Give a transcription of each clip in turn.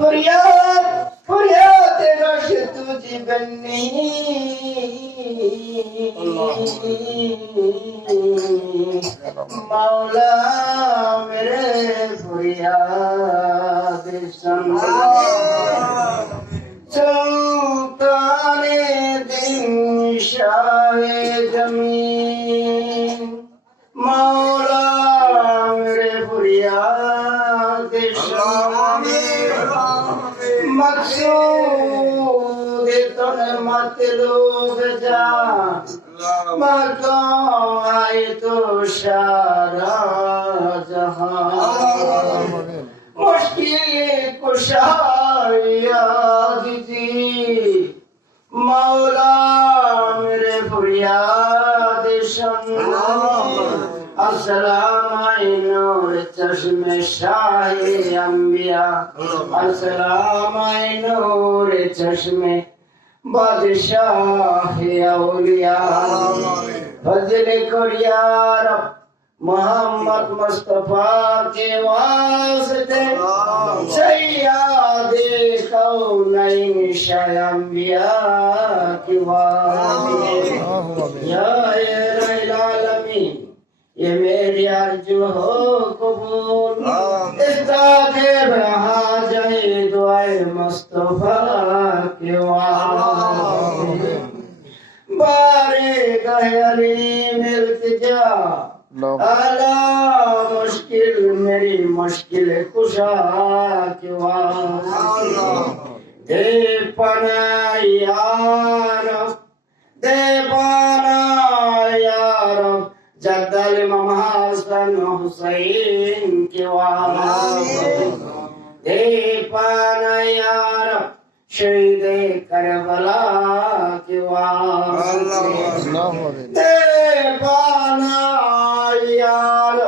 फरियाद फरियाद रश तुझी बन्नी मौला मेरे फरियाद सुन सुल्ताने दिन शाहे जमीन मौला मेरे फरियाद सुन मकसूद तोने मतलूब जा मको आए तो सारा जहां मुश्किल कुशाया दीदी मौला मेरे फरियाद सुन अस्सलाम नूर चश्मे शाहे अंबिया अस्सलाम नूर चश्मे बादशाह औलिया फजल करिया रब मोहम्मद मुस्तफा के वास्ते सैयदे कौनैन शाह अंबिया के वास्ते या इलाही आलमीन ये मेरी अर्ज़ू हो कबूल इस दाते रहा जाए दुआए मुस्तफा के वास्ते बारे गहरी मिल्तिजा अला मुश्किल मेरी मुश्किल कुशा के वास्ते दे पना यार दे पना यार जद्दल इमाम हसन हुसैन के वास्ते दे पाना यार शहीद करबला के वास्ते दे पाना यार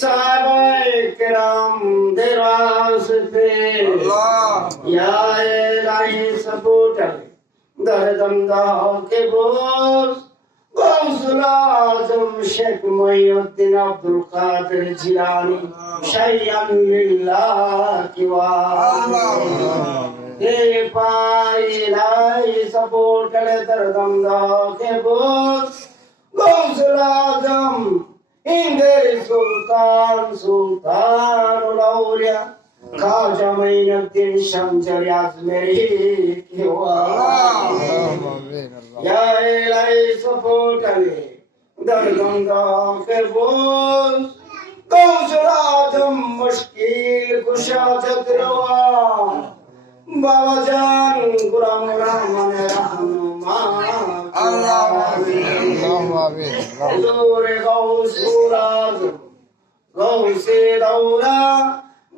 साहबे किराम दे वास्ते या इलाही सपोर्ट दरदमदा के बोल गौसुल आज़म शेख मुहिउद्दीन अब्दुल कादिर जिलानी शय्यन लिल्लाह की वास्ते पाई लाई सपोर्ट करे दरदमदा के बोल गौसुल आज़म इंदर सुल्तान सुल्तानुल औलिया ख्वाजा मुइनुद्दीन शमशरी अजमेरी की वास्ते या इलाही सपोर्ट करे दरगंगा के बोल गौसुल आज़म मुश्किल कुशा चतुरवा बाबा जान गुलाम रहमान रहनुमा अल्लाह आमीन हुजूर गौसुल आज़म गौसे दौला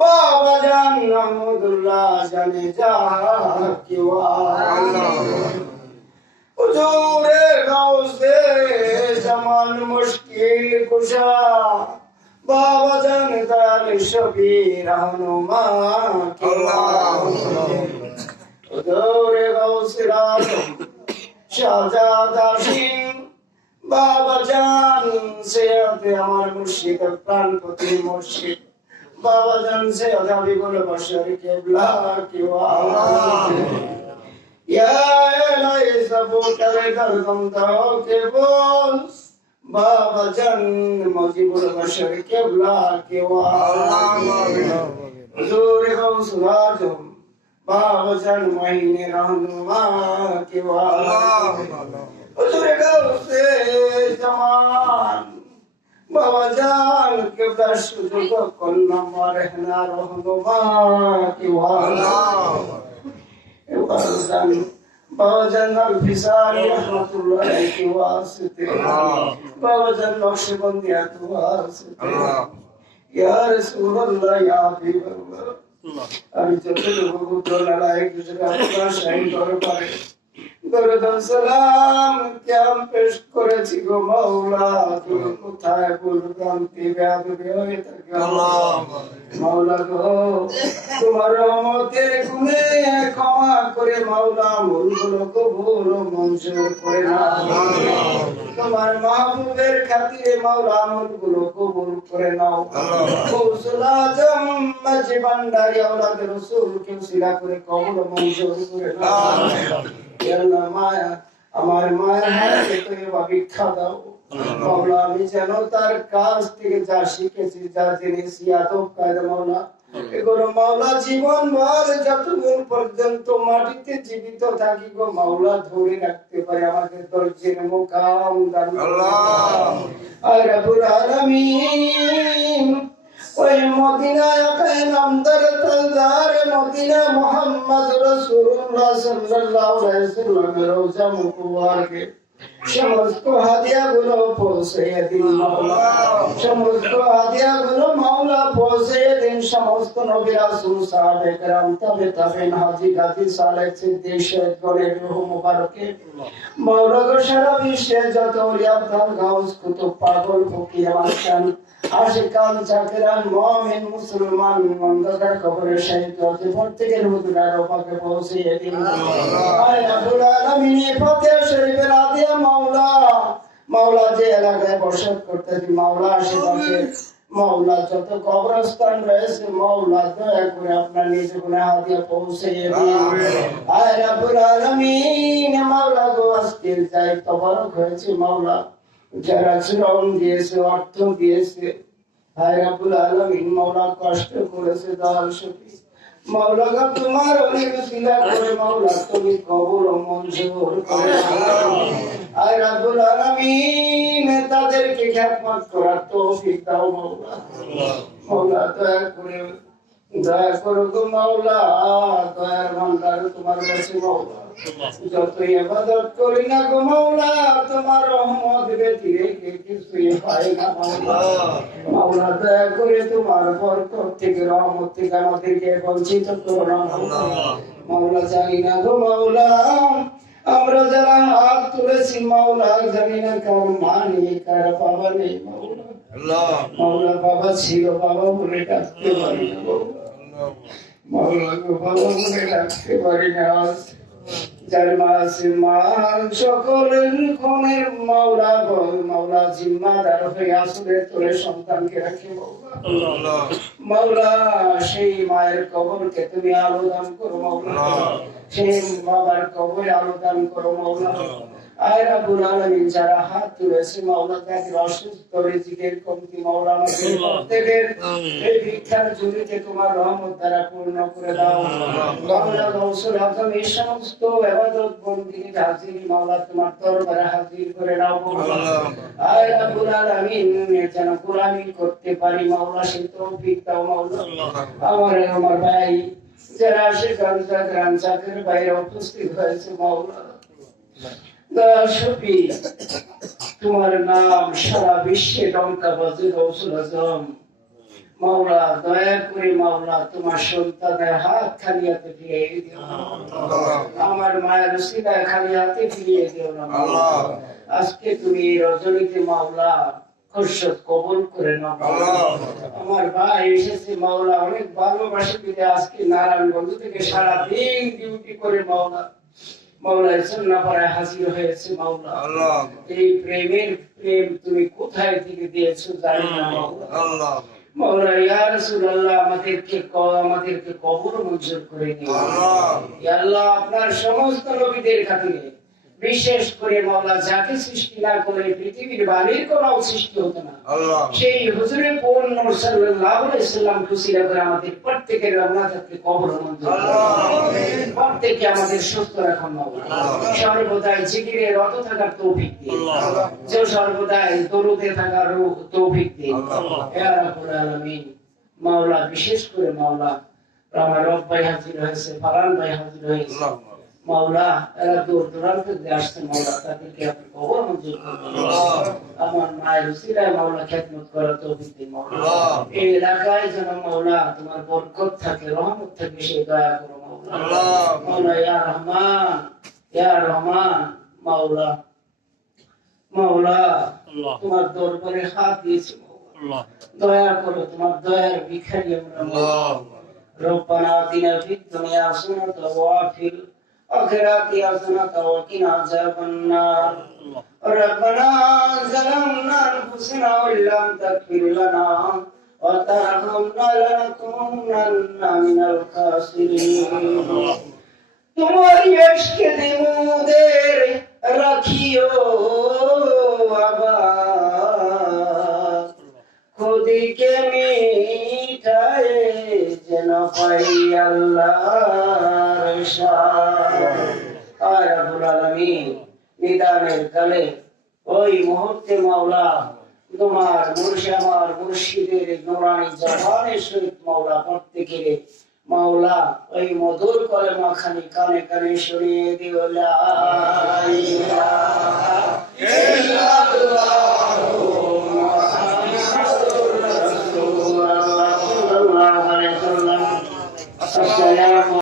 बाबा जान अहमदुल्लाह जाने जा की वास्ते हुजूर गौसे जमान मुश्किल कुशा बाबा जान दाल शबीर रहनुमा की वास्ते हुजूर गौसे आज़म शाहजादा सिंह बाबा जान से हमारे मुर्शिद प्राणपति मुर्शिद बाबा जान से अदाबी बोले बशर के बिला की वास्ते या इलाही सपोर्ट करे दरगंगा के बोल बाबा जान मुजीबुल बशर के बिला की वास्ते हुजूर गौसुल आज़म बाबा जान महीने रहनुमा की वास्ते हुजूर गौसे जमान बाबा जान के दर्श को कोन्ना रहना रहनुमा की वास्ते बाबा जान अल-फिसारी रहमतुल्लाह की वास्ते बाबा जान नक्शबंदिया की वास्ते या रसूलुल्लाह या हबीबल्लाह আমি যত লোক লড়াই গুজরাট শাহী করে পারে দরুদ সালাম কেমন পেশ করেছি গো মাওলা, তুমি কোথায় ভুল ভ্রান্তি বেয়াদবি হয়ে থাকে মাওলা গো, তোমার রহমতের গুণে ক্ষমা করে মাওলা, ভুলগুলো কবুল ও মঞ্জুর করে নাও। তোমার মাহবুবের খাতিরে মাওলা আমলগুলো কবুল করে নাও। গৌসুল আজম মাঝি ভান্ডারী আওলাদ রাসূলকে উসিলা করে কবুল ও মঞ্জুর করে নাও। আল্লাহ মায়া আমার মায়ের হাতে তুমি ভিক্ষা দাও মাওলা, আমি যেন তার কাছ থেকে যা শিখেছি, যা জেনেছি আদব কায়দা মাওলা, এগুলো মাওলা জীবন ভর যতক্ষণ পর্যন্ত মাটিতে জীবিত থাকি গো মাওলা ধরে রাখতে পারে। আমাকে ধৈর্যের মুকাম দান আল্লাহ। আর রব্বুল আলামিন ওই মদিনা আকায় নামদার তালদার মদিনা মুহাম্মদ রাসূলুল্লাহ সাল্লাল্লাহু আলাইহি ওয়াসাল্লামের রওজা মুবারকে সমস্ত হাদিয়া গুলো পৌঁছে দিন মাওলা, সমস্ত হাদিয়া গুলো মাওলা পৌঁছে দিন। সমস্ত নবী রাসূল সাহাবায়ে কেরাম তাবেঈন হাজী গাজী সালেহ সিদ্দিক শহীদ গণের রূহ মুবারকে মাওলা গো, সারা বিশ্বে যত ওলিয়া আব্দাল গাউস কুতুব পাগল ফকির মাস্তান আশিকান জাকিরান মুমিন মুসলমান মন্দগার কবরে শহীদ হতে প্রত্যেকের হুজুরার পাকে পৌঁছে দিন আয় রব্বুল আলামিন। ফাতিহা শরীফের আদিয়া মাওলা, মাওলা যে এলাকায় বসবাস করতেছি মাওলা, আশেপাশে মাওলা যত কবরস্থান রয়েছে মাওলা দয়া করে আপনার নিজ গুনাহ হাদিয়া পৌঁছে দিন আয় রব্বুল আলামিন। মাওলা গো, আজকের যাই তবারক হয়েছে মাওলা, যারা শ্রম দিয়েছে অর্থ দিয়েছে আয় রব্বুল আলামিন মাওলা, কষ্ট করেছে দয়াল শফি মাওলা গো, তোমার অনেক উসিলা করে মাওলা তুমি কবুল ও মঞ্জুর করে আয় রব্বুল আলামিন। তাদেরকে খিদমত করার তৌফিক দাও মাওলা, মাওলা দয়া করো গো মাওলা, দয়ার ভান্ডার তোমার কাছে মাওলা, যতই ইবাদত করি না গো মাওলা, তোমার রহমত ব্যতীত কিছুই পাই না মাওলা। মাওলা দয়া করে তোমার বরকত থেকে রহমত থেকে আমাদেরকে বঞ্চিত করো না মাওলা। মাওলা জানি না গো মাওলা, আমরা যারা হাত তুলেছি মাওলা, জানি না কার মা নেই কার বাবা নেই মাওলা। মাওলা বাবা ছিল, বাবা বলে ডাকতে পারি না মাওলা গো, বাবা বলে ডাকতে পারি না। যার মাসিমান সকলের খনের মাওলা বল মাওলা, জিম্মাদার হয়ে আসলে তোরে সন্তানকে রাখি মাওলা। মাওলা সেই মায়ের কবরকে তুমি আলো দান করো মাওলা, সেই বাবার কবরে আলো দান করো মাওলা। আয় রব্বুল আলামিন, যারা হাত তুলেছে মাওলা, তাদের অসুস্থ রিজিকের কমতি মাওলা, আমাদের প্রত্যেকের এই ভিক্ষার ঝুলিতে তোমার রহমত দ্বারা পূর্ণ করে দাও মাওলা। গৌসুল আজম এই সমস্ত ইবাদত বন্দেগী হাজির মাওলা তোমার দরবারে হাজির করে নাও মাওলা। আয় রব্বুল আলামিন, যেন কুরআনি করতে পারি মাওলা, সেই তৌফিক দাও মাওলা। আমার ভাই যারা আশিকান জাকির বাইরে উপস্থিত হয়েছে মাওলা, শফি তোমার নাম সারা বিশ্বে ডঙ্কা বাজে গৌসুল আজম মাওলা, দয়া করে মাওলা তোমার সন্তানের হাত খালি হাতে ফিরিয়ে দিও আমার মায়ের উসিলায় খালি হাতে ফিরিয়ে দিও না মাওলা। আজকে তুমি রজনীতে মাওলা খুরশদ কবুল করে নাও মাওলা। আমার ভাই এসেছে মাওলা, অনেক ভালোবাসে দিলে আজকে নারায়ণগঞ্জ থেকে সারা দিন ডিউটি করে মাওলা মাওলার সুন্নাহপাড়ায় হাজির হয়েছে মাওলা। এই প্রেমের প্রেম তুমি কোথায় থেকে দিয়েছো জানি না মাওলা। মাওলা ইয়া রাসূলুল্লাহ, আমাদেরকে কবর মঞ্জুর করে দিও ইয়া আল্লাহ। আপনার সমস্ত নবীদের খাতিরে বিশেষ করে মাওলা, যাকে সৃষ্টি না করে পৃথিবীর বালির কোনাও সৃষ্টি হতো না, সেই হুজুরে পূর্ণ নূর সাল্লাল্লাহু আলাইহি ওয়াসাল্লাম খুশিরা করে আমাদের প্রত্যেকের রওনাকে কবর মঞ্জুর আমিন। প্রত্যেককে আমাদের সুস্থ রাখুন মাওলা, সর্বদাই জিকিরে রত থাকার তৌফিক দিন, যে সর্বদাই দরুদে থাকার তৌফিক দিন ইয়া রাব্বুল আলামিন। মাওলা বিশেষ করে মাওলা আমার রব ভাই হাজির হয়েছে, ফারান ভাই হাজির হয়েছে মাওলা, এরা দূর দূরান্ত থেকে আসছে মাওলা, তাদেরকে আপনি কবর মঞ্জুর করুন। আমার মায়ের উসিলায় মাওলা খেদমত করার তৌফিক দিন মাওলা। এই এলাকায় যেন মাওলা তোমার বরকত থাকে, রহমত থাকে, সেই দয়া করো মাওলা। মাওলা ইয়া রহমান, ইয়া রহমান মাওলা, মাওলা তোমার দরবারে হাত দিয়েছি মাওলা, দয়া করো, তোমার দয়ার ভিখারি আমরা মাওলা। রব্বানা আতিনা ফিদ দুনিয়া হাসানাতাও ওয়া ফিল আখিরাতি হাসানাতাও ওয়া কিনা আযাবান নার। রব্বানা যালামনা আনফুসানা ওয়া ইল্লাম তাগফির লানা ওয়া তারহামনা লানাকুনান্না মিনাল খাসিরিন। তোমার ইশকে দিমুদের রাখিও আবাদ, খুদি কে মিটায়ে যেন পাই আল্লাহর শান। আয় রব্বুল আলামিন, নিদানের কালে ওই মুহূর্তে মাওলা তোমার আমার মুর্শিদের নূরানি জবানের সহিত মাওলা প্রত্যেকের মাওলা ওই মধুর কলেমা খানি কানে কানে শুনিয়ে দিও লা